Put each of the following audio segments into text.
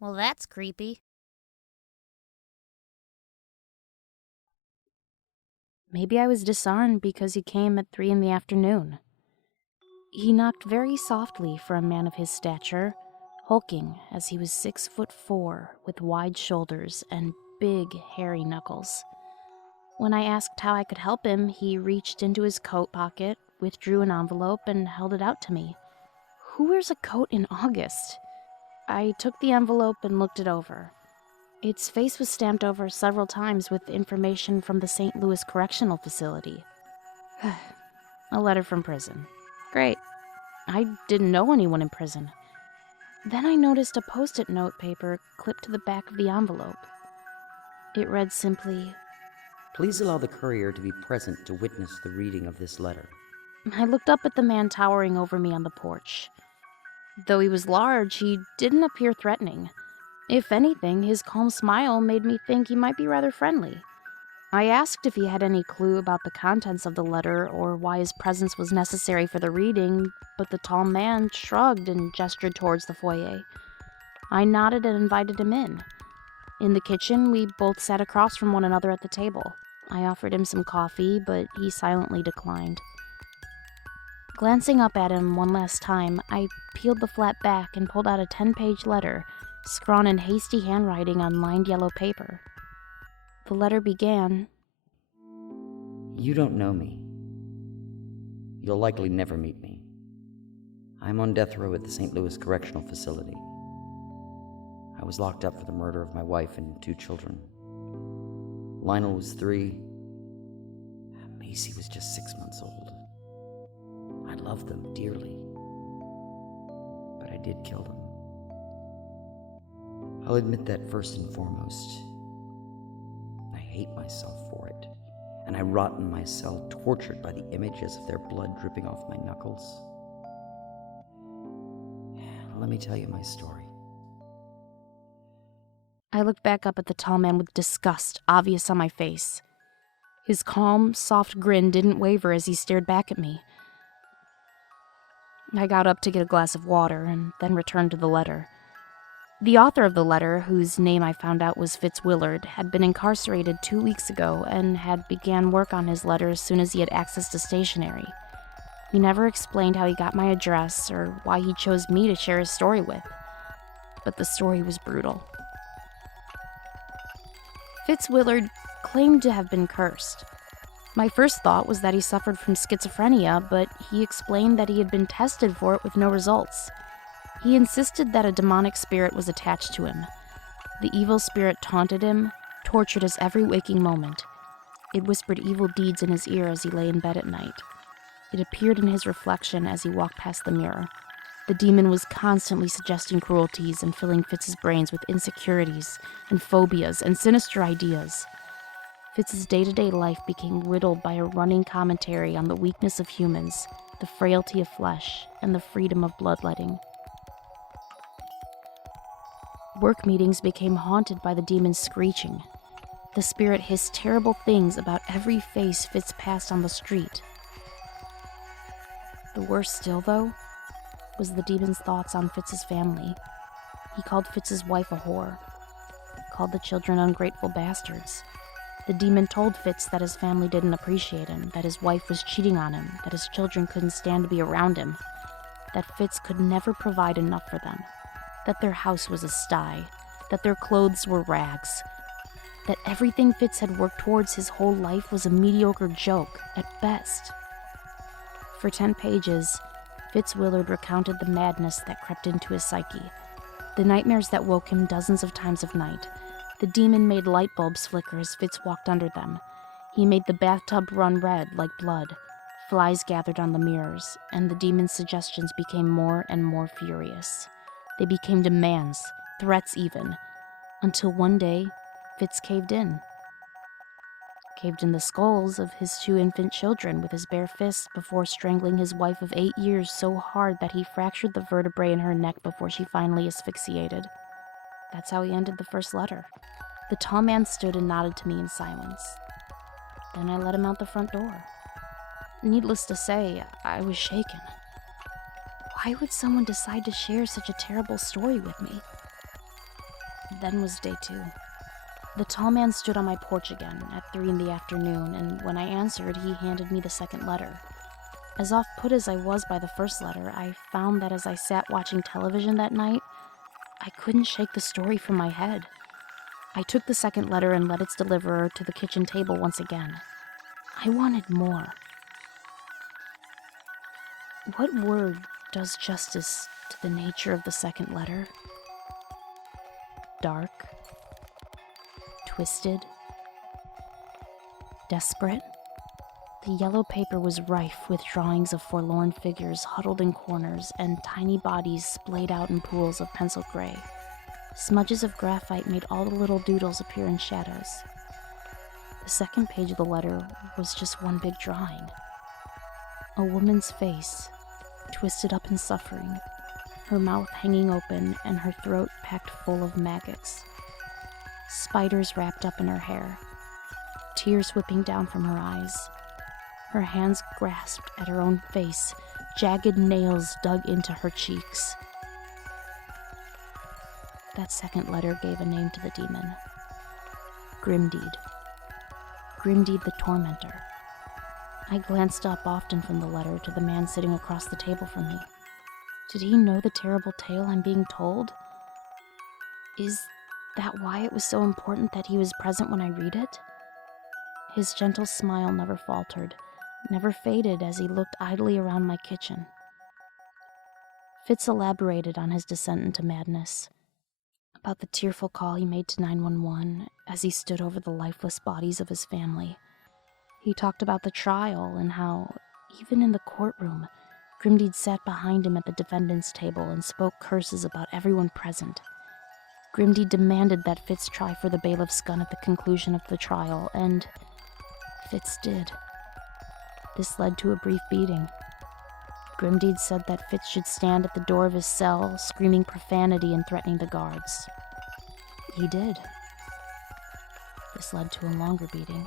Well, that's creepy. Maybe I was disarmed because he came at 3 in the afternoon. He knocked very softly for a man of his stature, hulking as he was 6'4", with wide shoulders and big, hairy knuckles. When I asked how I could help him, he reached into his coat pocket, withdrew an envelope, and held it out to me. Who wears a coat in August? I took the envelope and looked it over. Its face was stamped over several times with information from the St. Louis Correctional Facility. A letter from prison. Great. I didn't know anyone in prison. Then I noticed a post-it note paper clipped to the back of the envelope. It read simply, Please allow the courier to be present to witness the reading of this letter. I looked up at the man towering over me on the porch. Though he was large, he didn't appear threatening. If anything, his calm smile made me think he might be rather friendly. I asked if he had any clue about the contents of the letter or why his presence was necessary for the reading, but the tall man shrugged and gestured towards the foyer. I nodded and invited him in. In the kitchen, we both sat across from one another at the table. I offered him some coffee, but he silently declined. Glancing up at him one last time, I peeled the flap back and pulled out a 10-page letter, scrawled in hasty handwriting on lined yellow paper. The letter began, You don't know me. You'll likely never meet me. I'm on death row at the St. Louis Correctional Facility. I was locked up for the murder of my wife and 2 children. Lionel was 3. Macy was just 6 months old. I loved them dearly, but I did kill them. I'll admit that first and foremost. I hate myself for it, and I rot in my cell, tortured by the images of their blood dripping off my knuckles. Let me tell you my story. I looked back up at the tall man with disgust obvious on my face. His calm, soft grin didn't waver as he stared back at me. I got up to get a glass of water and then returned to the letter. The author of the letter, whose name I found out was Fitz Willard, had been incarcerated 2 weeks ago and had began work on his letter as soon as he had access to stationery. He never explained how he got my address or why he chose me to share his story with, but the story was brutal. Fitz Willard claimed to have been cursed. My first thought was that he suffered from schizophrenia, but he explained that he had been tested for it with no results. He insisted that a demonic spirit was attached to him. The evil spirit taunted him, tortured his every waking moment. It whispered evil deeds in his ear as he lay in bed at night. It appeared in his reflection as he walked past the mirror. The demon was constantly suggesting cruelties and filling Fitz's brains with insecurities and phobias and sinister ideas. Fitz's day-to-day life became riddled by a running commentary on the weakness of humans, the frailty of flesh, and the freedom of bloodletting. Work meetings became haunted by the demon's screeching. The spirit hissed terrible things about every face Fitz passed on the street. The worst still, though, was the demon's thoughts on Fitz's family. He called Fitz's wife a whore, called the children ungrateful bastards. The demon told Fitz that his family didn't appreciate him, that his wife was cheating on him, that his children couldn't stand to be around him, that Fitz could never provide enough for them, that their house was a sty, that their clothes were rags, that everything Fitz had worked towards his whole life was a mediocre joke, at best. For 10 pages, Fitz Willard recounted the madness that crept into his psyche, the nightmares that woke him dozens of times of night. The demon made light bulbs flicker as Fitz walked under them. He made the bathtub run red like blood. Flies gathered on the mirrors, and the demon's suggestions became more and more furious. They became demands, threats even, until one day, Fitz caved in. Caved in the skulls of his 2 infant children with his bare fists before strangling his wife of 8 years so hard that he fractured the vertebrae in her neck before she finally asphyxiated. That's how he ended the first letter. The tall man stood and nodded to me in silence. Then I let him out the front door. Needless to say, I was shaken. Why would someone decide to share such a terrible story with me? Then was day 2. The tall man stood on my porch again at 3 in the afternoon, and when I answered, he handed me the second letter. As off-put as I was by the first letter, I found that as I sat watching television that night, I couldn't shake the story from my head. I took the second letter and led its deliverer to the kitchen table once again. I wanted more. What word does justice to the nature of the second letter? Dark, twisted, desperate. The yellow paper was rife with drawings of forlorn figures huddled in corners and tiny bodies splayed out in pools of pencil gray. Smudges of graphite made all the little doodles appear in shadows. The second page of the letter was just one big drawing. A woman's face, twisted up in suffering, her mouth hanging open and her throat packed full of maggots. Spiders wrapped up in her hair, tears whipping down from her eyes. Her hands grasped at her own face, jagged nails dug into her cheeks. That second letter gave a name to the demon. Grimdeed. Grimdeed the Tormentor. I glanced up often from the letter to the man sitting across the table from me. Did he know the terrible tale I'm being told? Is that why it was so important that he was present when I read it? His gentle smile never faltered, never faded as he looked idly around my kitchen. Fitz elaborated on his descent into madness, about the tearful call he made to 911 as he stood over the lifeless bodies of his family. He talked about the trial and how, even in the courtroom, Grimdeed sat behind him at the defendant's table and spoke curses about everyone present. Grimdeed demanded that Fitz try for the bailiff's gun at the conclusion of the trial, and Fitz did. This led to a brief beating. Grimdeed said that Fitz should stand at the door of his cell, screaming profanity and threatening the guards. He did. This led to a longer beating.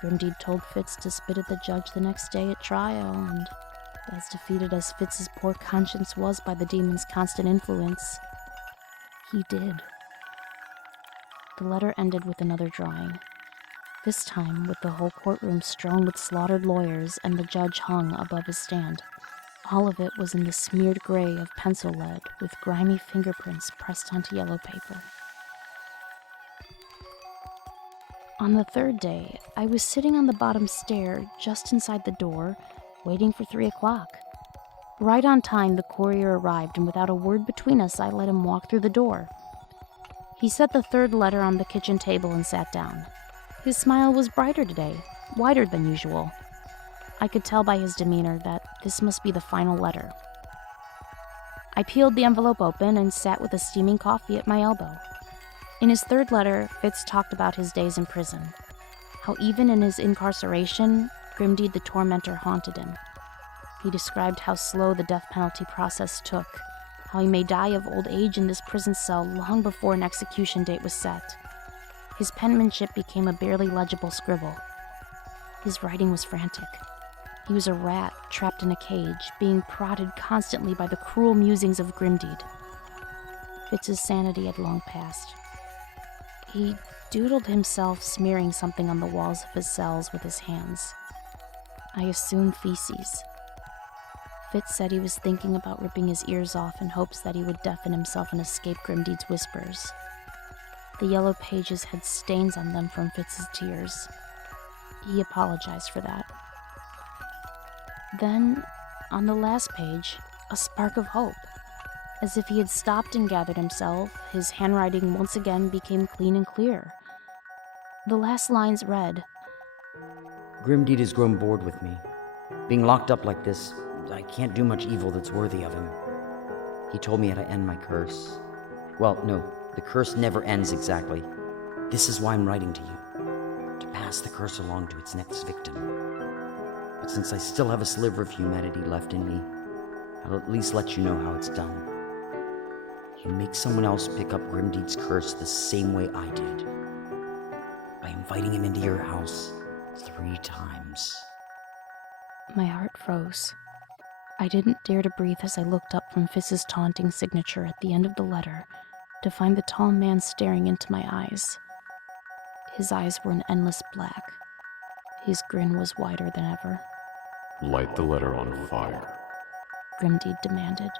Grimdeed told Fitz to spit at the judge the next day at trial, and as defeated as Fitz's poor conscience was by the demon's constant influence, he did. The letter ended with another drawing, this time with the whole courtroom strewn with slaughtered lawyers and the judge hung above his stand. All of it was in the smeared gray of pencil lead with grimy fingerprints pressed onto yellow paper. On the third day, I was sitting on the bottom stair just inside the door, waiting for 3 o'clock. Right on time, the courier arrived, and without a word between us, I let him walk through the door. He set the third letter on the kitchen table and sat down. His smile was brighter today, wider than usual. I could tell by his demeanor that this must be the final letter. I peeled the envelope open and sat with a steaming coffee at my elbow. In his third letter, Fitz talked about his days in prison, how even in his incarceration, Grimdeed the Tormentor haunted him. He described how slow the death penalty process took, how he may die of old age in this prison cell long before an execution date was set. His penmanship became a barely legible scribble. His writing was frantic. He was a rat trapped in a cage, being prodded constantly by the cruel musings of Grimdeed. Fitz's sanity had long passed. He doodled himself smearing something on the walls of his cells with his hands. I assume feces. Fitz said he was thinking about ripping his ears off in hopes that he would deafen himself and escape Grimdeed's whispers. The yellow pages had stains on them from Fitz's tears. He apologized for that. Then, on the last page, a spark of hope. As if he had stopped and gathered himself, his handwriting once again became clean and clear. The last lines read, Grimdeed has grown bored with me. Being locked up like this, I can't do much evil that's worthy of him. He told me how to end my curse. Well, no, the curse never ends exactly. This is why I'm writing to you. To pass the curse along to its next victim. But since I still have a sliver of humanity left in me, I'll at least let you know how it's done. You make someone else pick up Grimdeed's curse the same way I did. By inviting him into your house 3 times. My heart froze. I didn't dare to breathe as I looked up from Fitz's taunting signature at the end of the letter to find the tall man staring into my eyes. His eyes were an endless black. His grin was wider than ever. Light the letter on fire. Grimdeed demanded.